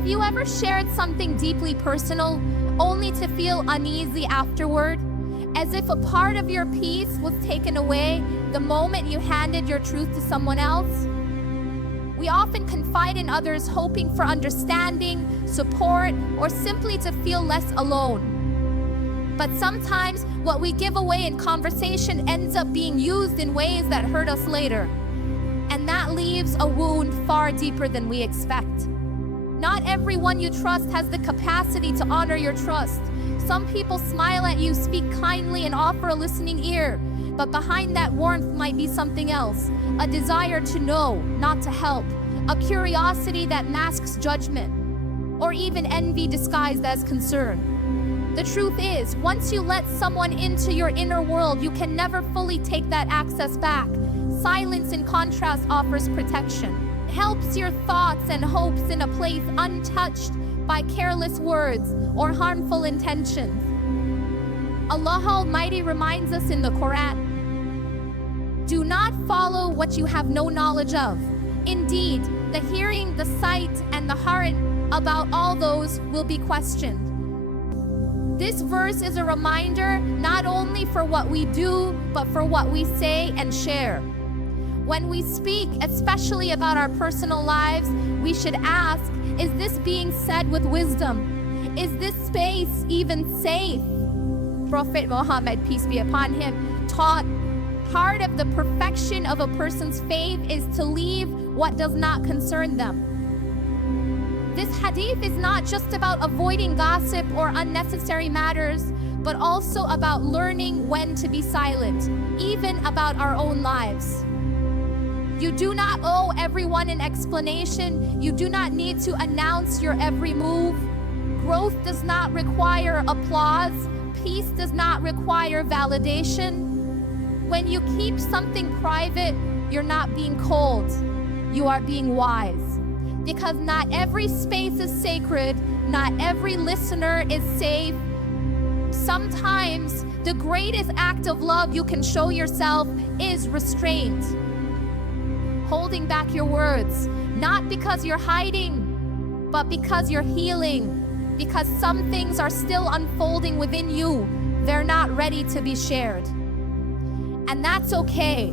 Have you ever shared something deeply personal only to feel uneasy afterward? As if a part of your peace was taken away the moment you handed your truth to someone else? We often confide in others hoping for understanding, support, or simply to feel less alone. But sometimes what we give away in conversation ends up being used in ways that hurt us later. And that leaves a wound far deeper than we expect. Not everyone you trust has the capacity to honor your trust. Some people smile at you, speak kindly, and offer a listening ear. But behind that warmth might be something else. A desire to know, not to help. A curiosity that masks judgment. Or even envy disguised as concern. The truth is, once you let someone into your inner world, you can never fully take that access back. Silence, in contrast, offers protection. It helps your thoughts and hopes in a place untouched by careless words or harmful intentions. Allah Almighty reminds us in the Quran, "Do not follow what you have no knowledge of. Indeed, the hearing, the sight, and the heart about all those will be questioned." This verse is a reminder not only for what we do, but for what we say and share. When we speak, especially about our personal lives, we should ask, is this being said with wisdom? Is this space even safe? Prophet Muhammad, peace be upon him, taught part of the perfection of a person's faith is to leave what does not concern them. This hadith is not just about avoiding gossip or unnecessary matters, but also about learning when to be silent, even about our own lives. You do not owe everyone an explanation. You do not need to announce your every move. Growth does not require applause. Peace does not require validation. When you keep something private, you're not being cold. You are being wise. Because not every space is sacred. Not every listener is safe. Sometimes the greatest act of love you can show yourself is restraint. Holding back your words, not because you're hiding, but because you're healing, because some things are still unfolding within you. They're not ready to be shared. And that's okay.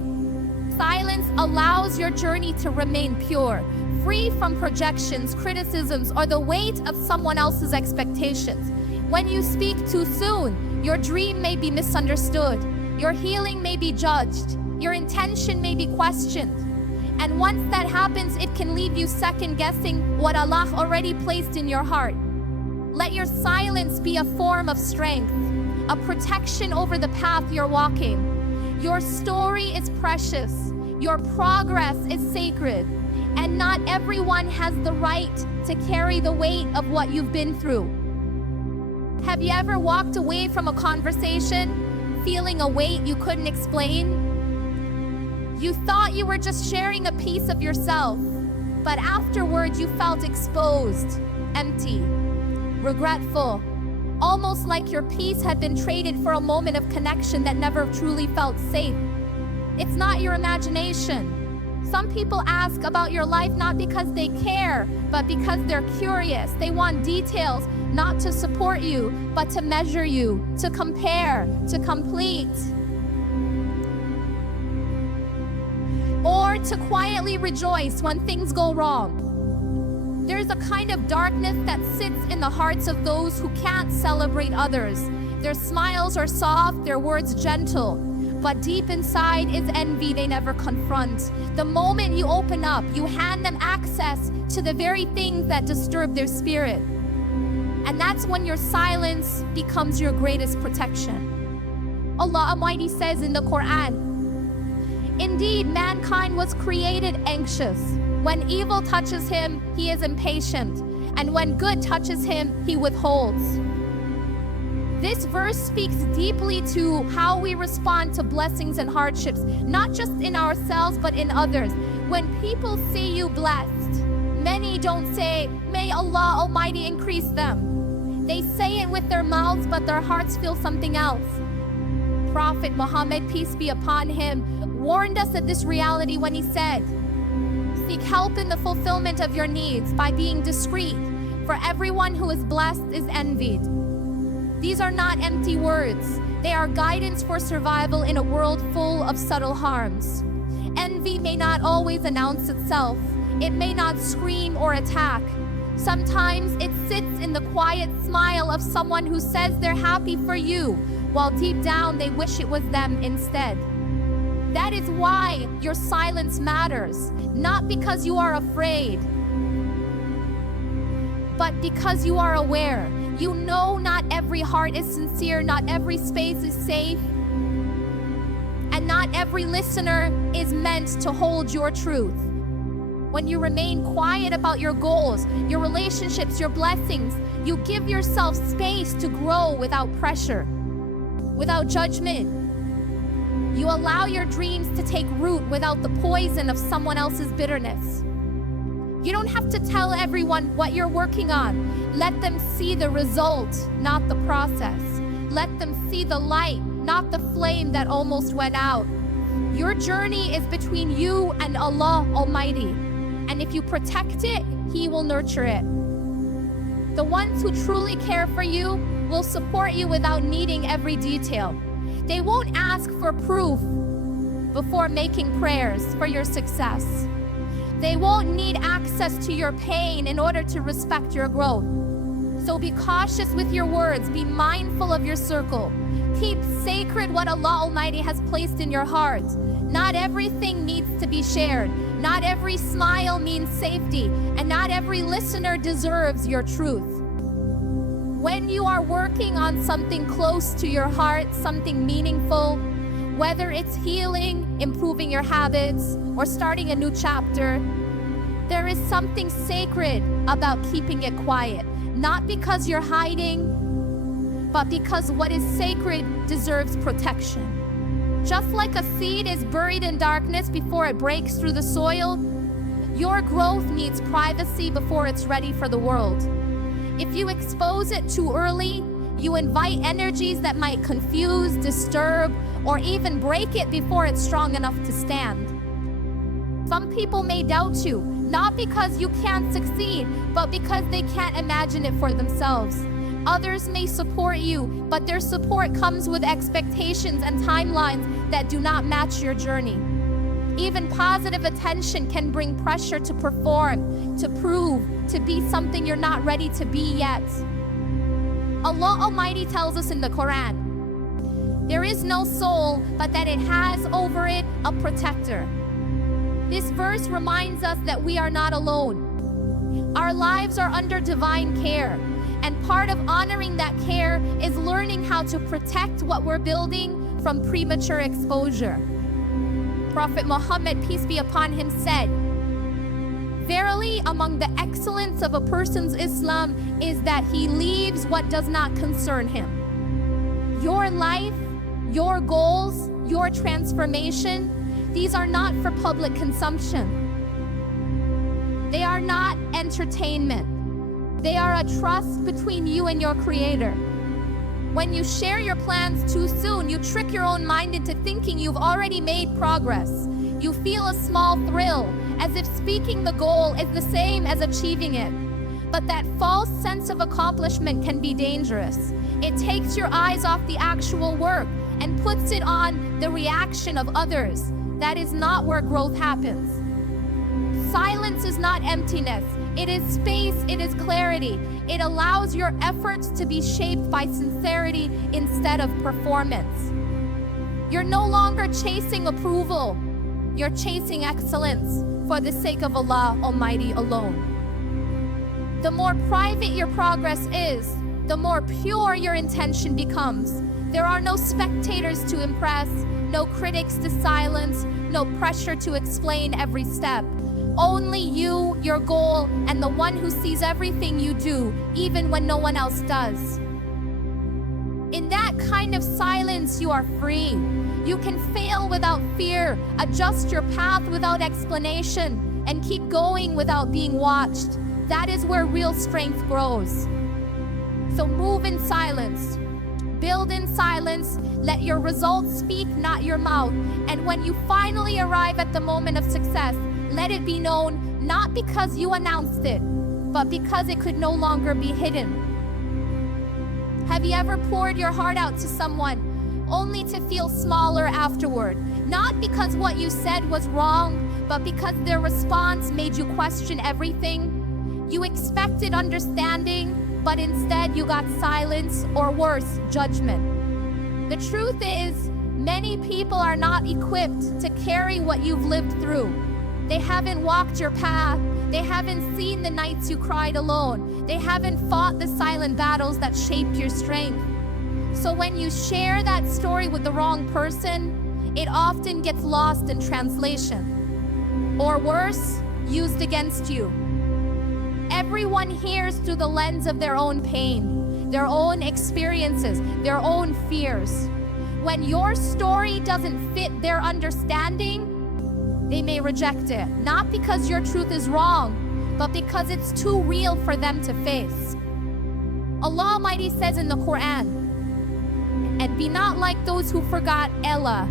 Silence allows your journey to remain pure, free from projections, criticisms, or the weight of someone else's expectations. When you speak too soon, your dream may be misunderstood, your healing may be judged, your intention may be questioned. And once that happens, it can leave you second-guessing what Allah already placed in your heart. Let your silence be a form of strength, a protection over the path you're walking. Your story is precious. Your progress is sacred. And not everyone has the right to carry the weight of what you've been through. Have you ever walked away from a conversation feeling a weight you couldn't explain? You thought you were just sharing a piece of yourself, but afterward you felt exposed, empty, regretful, almost like your peace had been traded for a moment of connection that never truly felt safe. It's not your imagination. Some people ask about your life not because they care, but because they're curious. They want details, not to support you, but to measure you, to compare, to complete. Or to quietly rejoice when things go wrong. There's a kind of darkness that sits in the hearts of those who can't celebrate others. Their smiles are soft, their words gentle, but deep inside is envy they never confront. The moment you open up, you hand them access to the very things that disturb their spirit. And that's when your silence becomes your greatest protection. Allah Almighty says in the Quran, "Indeed, mankind was created anxious. When evil touches him, he is impatient. And when good touches him, he withholds." This verse speaks deeply to how we respond to blessings and hardships, not just in ourselves, but in others. When people see you blessed, many don't say, "May Allah Almighty increase them." They say it with their mouths, but their hearts feel something else. Prophet Muhammad, peace be upon him, warned us of this reality when he said, "Seek help in the fulfillment of your needs by being discreet. For everyone who is blessed is envied. These are not empty words. They are guidance for survival in a world full of subtle harms. Envy may not always announce itself. It may not scream or attack. Sometimes it sits in the quiet smile of someone who says they're happy for you, while deep down they wish it was them instead. That is why your silence matters, not because you are afraid, but because you are aware. You know not every heart is sincere, not every space is safe, and not every listener is meant to hold your truth. When you remain quiet about your goals, your relationships, your blessings, you give yourself space to grow without pressure, without judgment. You allow your dreams to take root without the poison of someone else's bitterness. You don't have to tell everyone what you're working on. Let them see the result, not the process. Let them see the light, not the flame that almost went out. Your journey is between you and Allah Almighty. And if you protect it, He will nurture it. The ones who truly care for you will support you without needing every detail. They won't ask for proof before making prayers for your success. They won't need access to your pain in order to respect your growth. So be cautious with your words. Be mindful of your circle. Keep sacred what Allah Almighty has placed in your heart. Not everything needs to be shared. Not every smile means safety, and not every listener deserves your truth. When you are working on something close to your heart, something meaningful, whether it's healing, improving your habits, or starting a new chapter, there is something sacred about keeping it quiet. Not because you're hiding, but because what is sacred deserves protection. Just like a seed is buried in darkness before it breaks through the soil, your growth needs privacy before it's ready for the world. If you expose it too early, you invite energies that might confuse, disturb, or even break it before it's strong enough to stand. Some people may doubt you, not because you can't succeed, but because they can't imagine it for themselves. Others may support you, but their support comes with expectations and timelines that do not match your journey. Even positive attention can bring pressure to perform, to prove, to be something you're not ready to be yet. Allah Almighty tells us in the Quran, there is no soul but that it has over it a protector. This verse reminds us that we are not alone. Our lives are under divine care. And part of honoring that care is learning how to protect what we're building from premature exposure. Prophet Muhammad, peace be upon him, said, "Verily, among the excellence of a person's Islam is that he leaves what does not concern him." Your life, your goals, your transformation, these are not for public consumption. They are not entertainment. They are a trust between you and your Creator. When you share your plans too soon, you trick your own mind into thinking you've already made progress. You feel a small thrill, as if speaking the goal is the same as achieving it. But that false sense of accomplishment can be dangerous. It takes your eyes off the actual work and puts it on the reaction of others. That is not where growth happens. Silence is not emptiness. It is space, it is clarity. It allows your efforts to be shaped by sincerity instead of performance. You're no longer chasing approval. You're chasing excellence for the sake of Allah Almighty alone. The more private your progress is, the more pure your intention becomes. There are no spectators to impress, no critics to silence, no pressure to explain every step. Only you, your goal, and the one who sees everything you do, even when no one else does. In that kind of silence, you are free. You can fail without fear, adjust your path without explanation, and keep going without being watched. That is where real strength grows. So move in silence. Build in silence. Let your results speak, not your mouth. And when you finally arrive at the moment of success, let it be known not because you announced it, but because it could no longer be hidden. Have you ever poured your heart out to someone only to feel smaller afterward? Not because what you said was wrong, but because their response made you question everything. You expected understanding, but instead you got silence, or worse, judgment. The truth is, many people are not equipped to carry what you've lived through. They haven't walked your path. They haven't seen the nights you cried alone. They haven't fought the silent battles that shaped your strength. So when you share that story with the wrong person, it often gets lost in translation. Or worse, used against you. Everyone hears through the lens of their own pain, their own experiences, their own fears. When your story doesn't fit their understanding, they may reject it, not because your truth is wrong, but because it's too real for them to face. Allah Almighty says in the Quran, "And be not like those who forgot Allah,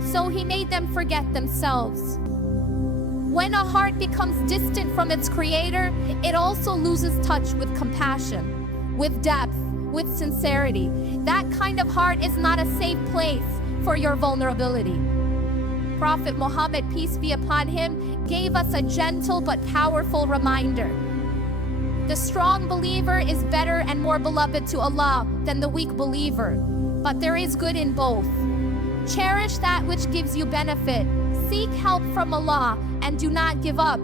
so He made them forget themselves." When a heart becomes distant from its Creator, it also loses touch with compassion, with depth, with sincerity. That kind of heart is not a safe place for your vulnerability. Prophet Muhammad, peace be upon him, gave us a gentle but powerful reminder. The strong believer is better and more beloved to Allah than the weak believer, but there is good in both. Cherish that which gives you benefit, seek help from Allah, and do not give up.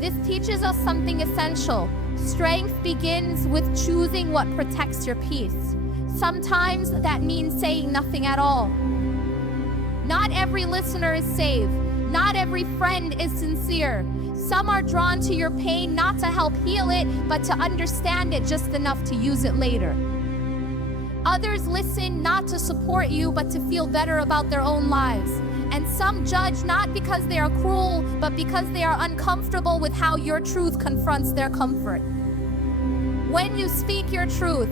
This teaches us something essential. Strength begins with choosing what protects your peace. Sometimes that means saying nothing at all. Not every listener is saved. Not every friend is sincere. Some are drawn to your pain not to help heal it, but to understand it just enough to use it later. Others listen not to support you, but to feel better about their own lives. And some judge not because they are cruel, but because they are uncomfortable with how your truth confronts their comfort. When you speak your truth,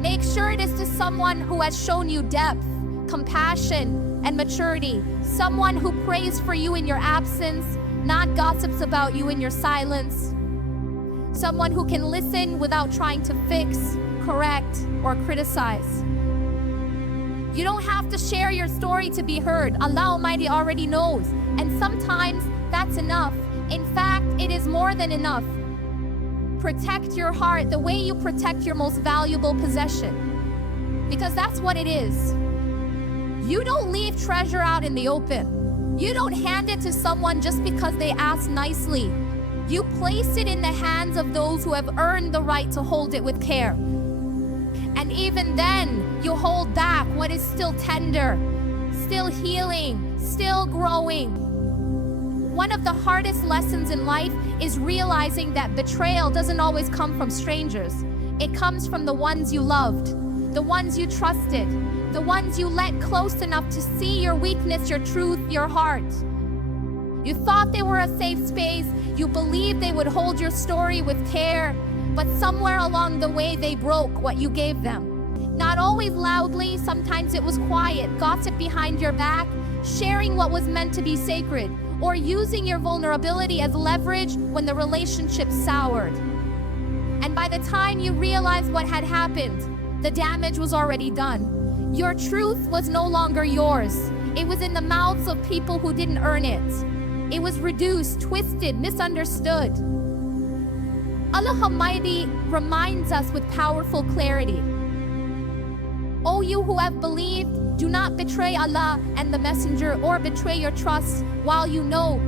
make sure it is to someone who has shown you depth, compassion, and maturity. Someone who prays for you in your absence, not gossips about you in your silence. Someone who can listen without trying to fix, correct, or criticize. You don't have to share your story to be heard. Allah Almighty already knows. And sometimes that's enough. In fact, it is more than enough. Protect your heart the way you protect your most valuable possession. Because that's what it is. You don't leave treasure out in the open. You don't hand it to someone just because they ask nicely. You place it in the hands of those who have earned the right to hold it with care. And even then, you hold back what is still tender, still healing, still growing. One of the hardest lessons in life is realizing that betrayal doesn't always come from strangers. It comes from the ones you loved, the ones you trusted, the ones you let close enough to see your weakness, your truth, your heart. You thought they were a safe space. You believed they would hold your story with care, but somewhere along the way they broke what you gave them. Not always loudly, sometimes it was quiet, gossip behind your back, sharing what was meant to be sacred, or using your vulnerability as leverage when the relationship soured. And by the time you realized what had happened, the damage was already done. Your truth was no longer yours. It was in the mouths of people who didn't earn it. It was reduced, twisted, misunderstood. Allah Almighty reminds us with powerful clarity. O you who have believed, do not betray Allah and the Messenger or betray your trust while you know.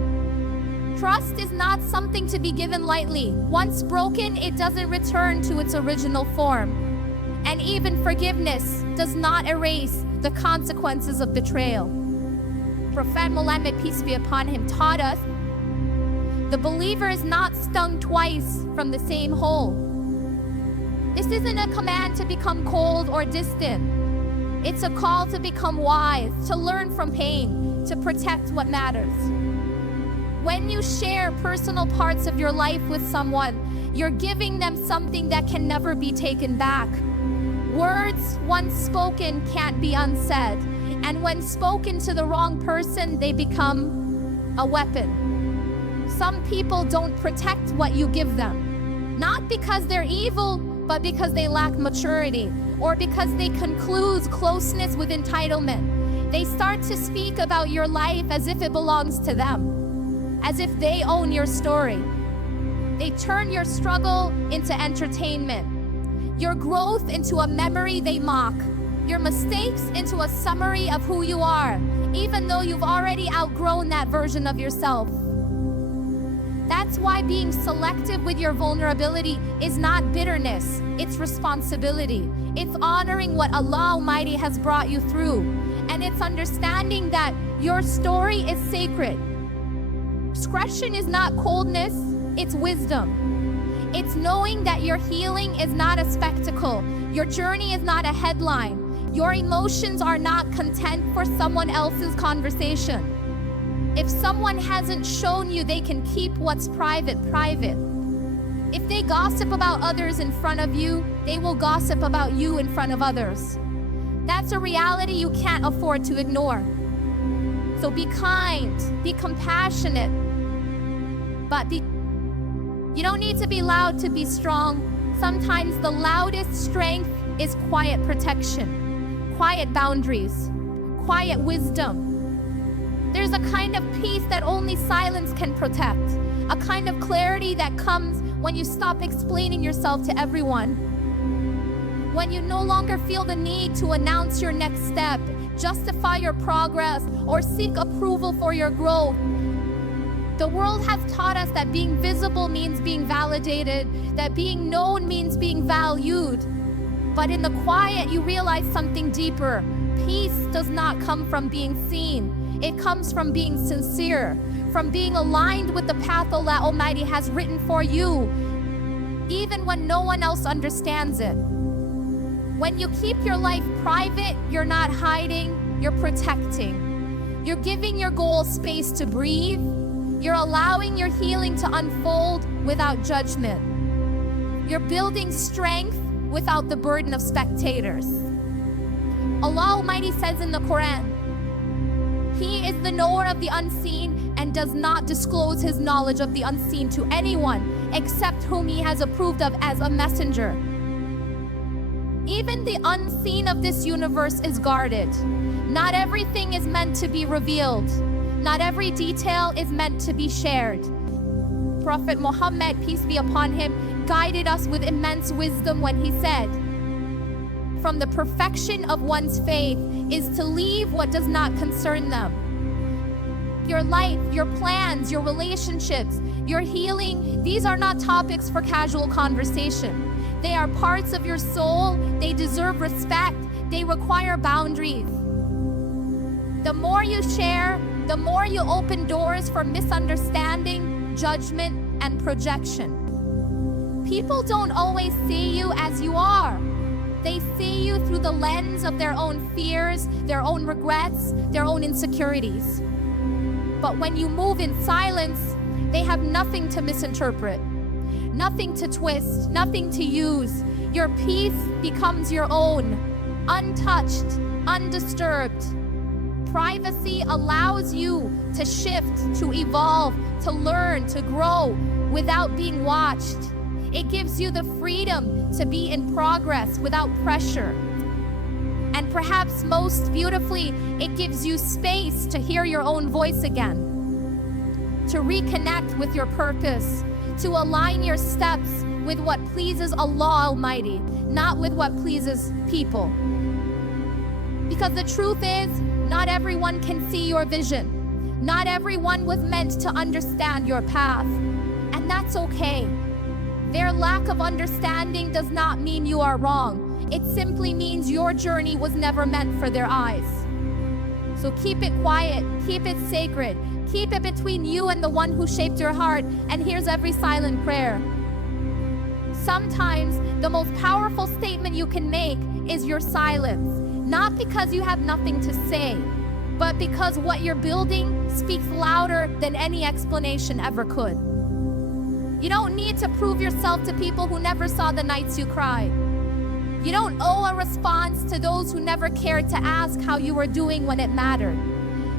Trust is not something to be given lightly. Once broken, it doesn't return to its original form. And even forgiveness does not erase the consequences of betrayal. Prophet Muhammad, peace be upon him, taught us the believer is not stung twice from the same hole. This isn't a command to become cold or distant. It's a call to become wise, to learn from pain, to protect what matters. When you share personal parts of your life with someone, you're giving them something that can never be taken back. Words once spoken can't be unsaid, and when spoken to the wrong person, they become a weapon. Some people don't protect what you give them. Not because they're evil, but because they lack maturity, or because they conclude closeness with entitlement. They start to speak about your life as if it belongs to them, as if they own your story. They turn your struggle into entertainment, your growth into a memory they mock, your mistakes into a summary of who you are, even though you've already outgrown that version of yourself. That's why being selective with your vulnerability is not bitterness, it's responsibility. It's honoring what Allah Almighty has brought you through, and it's understanding that your story is sacred. Discretion is not coldness, it's wisdom. It's knowing that your healing is not a spectacle, your journey is not a headline, your emotions are not content for someone else's conversation. If someone hasn't shown you they can keep what's private, private. If they gossip about others in front of you, they will gossip about you in front of others. That's a reality you can't afford to ignore. So be kind, be compassionate, but you don't need to be loud to be strong. Sometimes the loudest strength is quiet protection, quiet boundaries, quiet wisdom. There's a kind of peace that only silence can protect, a kind of clarity that comes when you stop explaining yourself to everyone, when you no longer feel the need to announce your next step, justify your progress, or seek approval for your growth. The world has taught us that being visible means being validated, that being known means being valued. But in the quiet, you realize something deeper. Peace does not come from being seen. It comes from being sincere, from being aligned with the path Allah Almighty has written for you, even when no one else understands it. When you keep your life private, you're not hiding, you're protecting. You're giving your goals space to breathe. You're allowing your healing to unfold without judgment. You're building strength without the burden of spectators. Allah Almighty says in the Quran, He is the knower of the unseen and does not disclose His knowledge of the unseen to anyone except whom He has approved of as a messenger. Even the unseen of this universe is guarded. Not everything is meant to be revealed. Not every detail is meant to be shared. Prophet Muhammad, peace be upon him, guided us with immense wisdom when he said, "From the perfection of one's faith is to leave what does not concern them." Your life, your plans, your relationships, your healing, these are not topics for casual conversation. They are parts of your soul. They deserve respect. They require boundaries. The more you share, the more you open doors for misunderstanding, judgment, and projection. People don't always see you as you are. They see you through the lens of their own fears, their own regrets, their own insecurities. But when you move in silence, they have nothing to misinterpret, nothing to twist, nothing to use. Your peace becomes your own, untouched, undisturbed. Privacy allows you to shift, to evolve, to learn, to grow without being watched. It gives you the freedom to be in progress without pressure. And perhaps most beautifully, it gives you space to hear your own voice again, to reconnect with your purpose, to align your steps with what pleases Allah Almighty, not with what pleases people. Because the truth is, not everyone can see your vision. Not everyone was meant to understand your path. And that's okay. Their lack of understanding does not mean you are wrong. It simply means your journey was never meant for their eyes. So keep it quiet, keep it sacred, keep it between you and the one who shaped your heart. And here's every silent prayer. Sometimes the most powerful statement you can make is your silence. Not because you have nothing to say, but because what you're building speaks louder than any explanation ever could. You don't need to prove yourself to people who never saw the nights you cried. You don't owe a response to those who never cared to ask how you were doing when it mattered.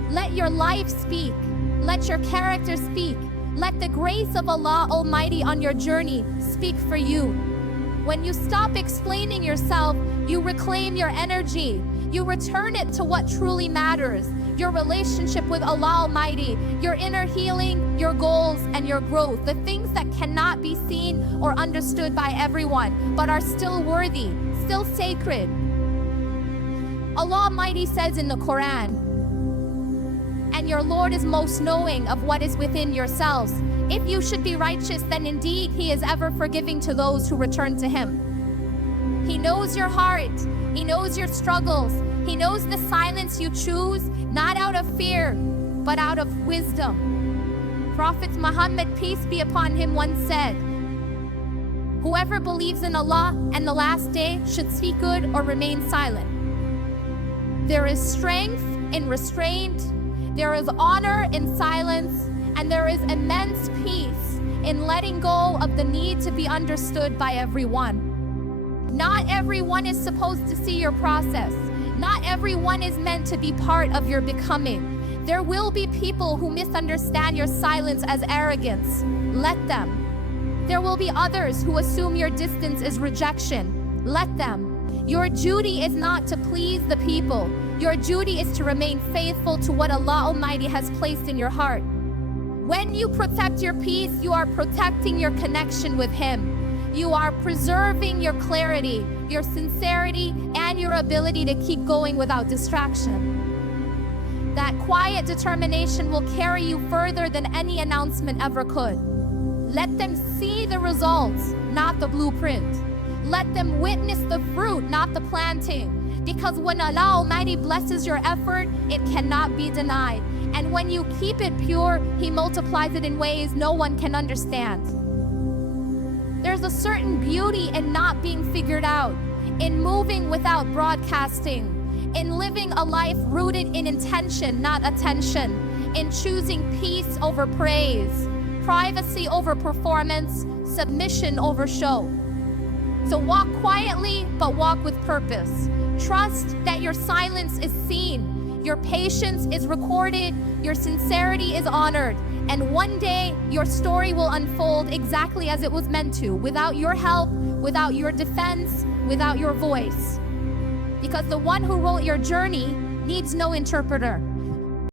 Let your life speak. Let your character speak. Let the grace of Allah Almighty on your journey speak for you. When you stop explaining yourself, you reclaim your energy. You return it to what truly matters: your relationship with Allah Almighty, your inner healing, your goals, and your growth. The things that cannot be seen or understood by everyone, but are still worthy, still sacred. Allah Almighty says in the Quran, "And your Lord is most knowing of what is within yourselves. If you should be righteous, then indeed He is ever forgiving to those who return to Him." He knows your heart. He knows your struggles. He knows the silence you choose, not out of fear, but out of wisdom. Prophet Muhammad, peace be upon him, once said, "Whoever believes in Allah and the last day should speak good or remain silent." There is strength in restraint, there is honor in silence, and there is immense peace in letting go of the need to be understood by everyone. Not everyone is supposed to see your process. Not everyone is meant to be part of your becoming. There will be people who misunderstand your silence as arrogance. Let them. There will be others who assume your distance is rejection. Let them. Your duty is not to please the people. Your duty is to remain faithful to what Allah Almighty has placed in your heart. When you protect your peace, you are protecting your connection with Him. You are preserving your clarity, your sincerity, and your ability to keep going without distraction. That quiet determination will carry you further than any announcement ever could. Let them see the results, not the blueprint. Let them witness the fruit, not the planting. Because when Allah Almighty blesses your effort, it cannot be denied. And when you keep it pure, He multiplies it in ways no one can understand. There's a certain beauty in not being figured out, in moving without broadcasting, in living a life rooted in intention, not attention, in choosing peace over praise, privacy over performance, submission over show. So walk quietly, but walk with purpose. Trust that your silence is seen, your patience is recorded, your sincerity is honored, and one day your story will unfold exactly as it was meant to, without your help, without your defense, without your voice. Because the one who wrote your journey needs no interpreter.